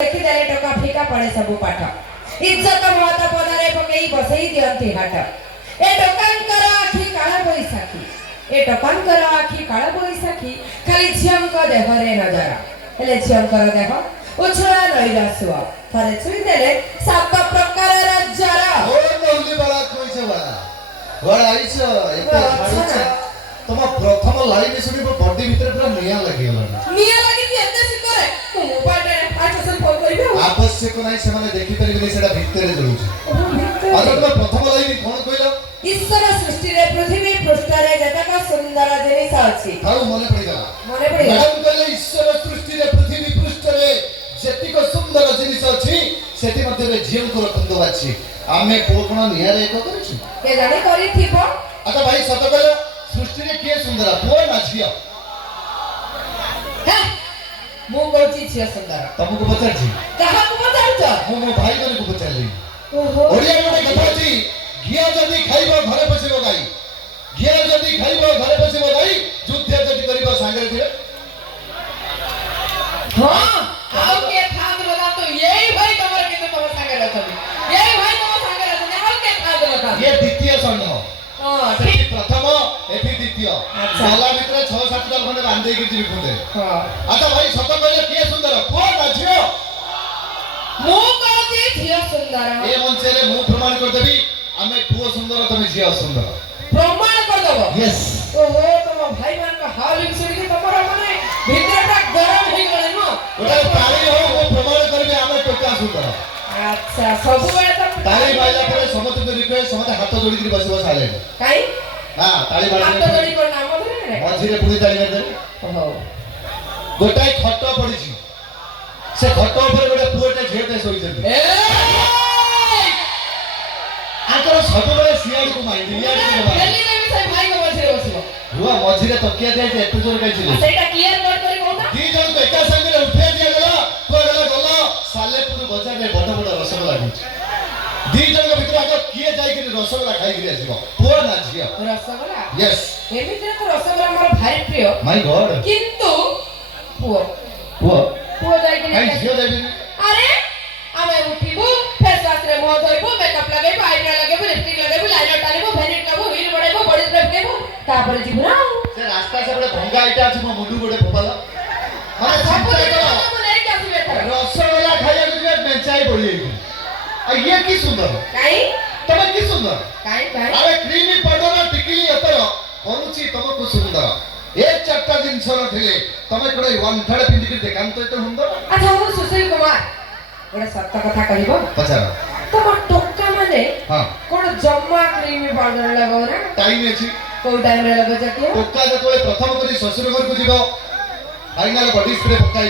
देखी देले टका फीका पड़े सब पाठ इज्जत महत पदरे पकई बसई दियंती हाट ए टोकनकर आखि काळा बैसाखी ए टोकनकर आखि काळा बैसाखी खाली झियंक देहरे नजर हेले झियंकर देह उछळा नईरा सुआ थरे छुई देले सात प्रकारर जरा ओ नौली बाळा कोइছে बाळा बडा आइछ एते छाडछ तम प्रथम लाइन सुनी बॉडी भीतर पूरा निया लागि एते सिकरे मोबाइल रे फाटसन फोन करिबे आवश्यक नाही ସେମାନେ देखि परिबे सेटा भितरे जळुछ आ तम प्रथम लाइन कोन कहिला ईश्वर सृष्टि रे पृथ्वी पृष्ठ रे जतका सुंदर जिनिस अछि ताऊ मने पडिगला मैडम कहले ईश्वर सृष्टि रे पृथ्वी पृष्ठ रे जतिक सुंदर जिनिस अछि सेति मध्ये रे जीवन को रखंदो अछि आमे कोकण निया रे एको करछु के जाने करी थिबो अच्छा भाई सत कहले सृष्टि रे के सुंदर पुओ ना झिया हे मु कहछि छिया सुंदर तुमको पचारछि कहा को पचारछ मो भाई जन को पचारली ओहो ओडिया गोटे कथा अछि घिया जदी खाइबो घरे बसिबो गाई घिया जदी खाइबो घरे बसिबो गाई युद्ध जदी करिबो सांगरे थिरे हां आउ के खाद लगा तो यही भाई तमर के तमर सांगरे अछनी यही भाई तमर सांगरे अछनी आउ के खाद लगा ये द्वितीय संघ हां ठीक प्रथम एथि द्वितीय गला भितर 6-7 जल खंडे बांधे कि जीव खुदे हां अच्छा भाई सत कहले के सुंदर पुओ ना झियो मु कहछि झियो सुंदर ए मंचे रे मु प्रमाण कर देबी हमें पुओ सुंदर तमे झियो सुंदर प्रमाण कर दबो यस ओहो तम भाई मान का हाल सुन के तमरा माने भीतरटा गरम हे गले न ओटा ताली हो मु प्रमाण करबे हमें टोका सुंदर अच्छा सब बेले त ताली बाइला पर समस्त को रिक्वेस्ट समस्त हाथ जोड़ी के बसबो साले काई हां ताली बाइला हाथ जोड़ी को नाम धरे रे मझिरे पुरी ताली मार दे ओहो गोटाई खट पड़िछि से खट ऊपर गोटे पुओटे झेटे सोई जंती ए आकर सब बेले सियाड़ को माइंड लिया के बाबा खेली रे से भाई को मझिरे बसिबो हुआ मझिरे तकिया दे जे एते जोर काइछि सेटा क्लियर कर करी कोना दी जन को एका संगे उठे दिया गला को गला सालेपुर बाजार में बड़ बड़ रसगोल्ला लागुछि दी जन के भीतर आके किए जाई के रसगोल्ला खाई के आसीबो पुओ ना झियो रसगोल्ला यस एमितिरे तो रसगोल्ला हमर भारी प्रिय माय गॉड किंतु पुओ जाई के आई झियो देबी अरे आमे उठिबु फेस वाश रे मुंह धोइबु मेकअप लगाइबु आईब्रो लगाइबु लिपस्टिक लगाइबु लाइनर टानिबु भेनिट करबु हिल बडाइबु बॉडी स्प्रे पकेइबु तापर जिबु ना से रास्ता से बड़े भंगा आइटा अछि मो मुंडू गोटे फोपाला माने सब चिंता करो मु नै के आसीबे तर रसगोल्ला खाइया के मेंचाई पड़ी आ ये की सुंदर काई तमे की सुंदर काई अरे क्रीमी पाउडर टिकली एतर अनुची तुमको सुंदर एक चट्टा दिन छर थिले तमे कोडे वन थर्ड पिंडी के देखान तो सुंदर अच्छा वो सुशील कुमार गोटे सत्य कथा कहबो पचार तम टोका माने हां कोन जम्मा क्रीमी पाउडर लगाओ ना टाइम अछि को टाइम रे लगो जकियो टोका जतोले प्रथम करी ससुर घर को जीवो फाइनल बॉडी स्प्रे पकाई